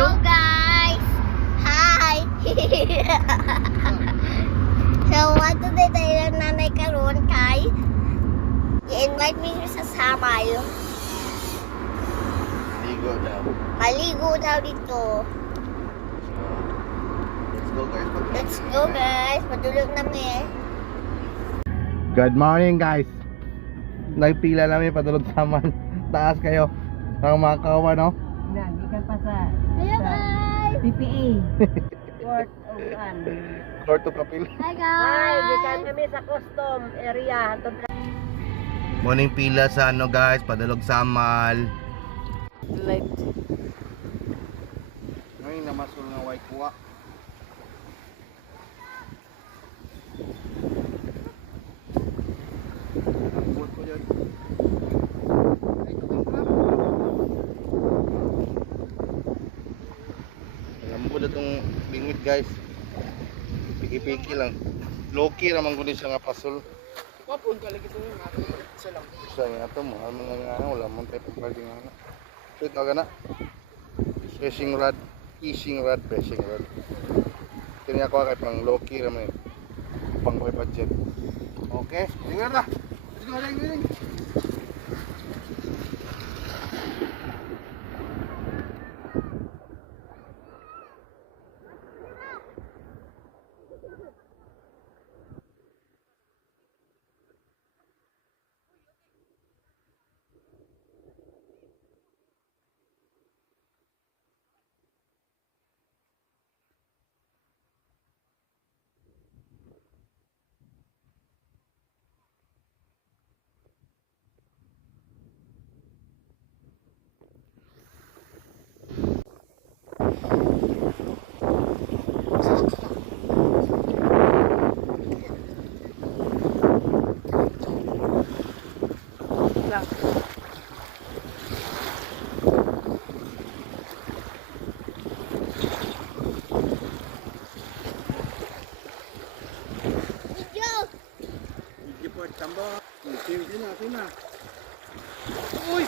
Hello guys! Hi! So what today tayo ng nanay karon kay i-invite me sa Samal. Ligo daw. Maligo daw dito. Let's go guys. Let's go guys! Padulog namin eh. Good morning guys. Nagpila namin patulog sa man. Taas kayo. Ang mga kawa no? Gikan pa sa Hello guys! PPA. Court of Court of Appeal. Hi Hi, guys! gikan kami sa custom area hantod ka. Morning pila sa ano guys, padulog sa Amal. Light. Ay, namasul nga white kuha. Ang ko dyan. Ay, tubing crab. Alam mo na itong bingit guys. Piki-piki lang. Low-key naman ko din siya nga pasul. Papun ka lagi to nga sa lang. Isa nga ito, mahal mga nga wala mong type of card nga. So ito ka na. Fishing rod, fishing rod. Kini ako kay pang low-key naman eh. Pang may budget. Okay, tingnan na. Let's go, ling. Lang. Video! Report tambo. Sina. Uy!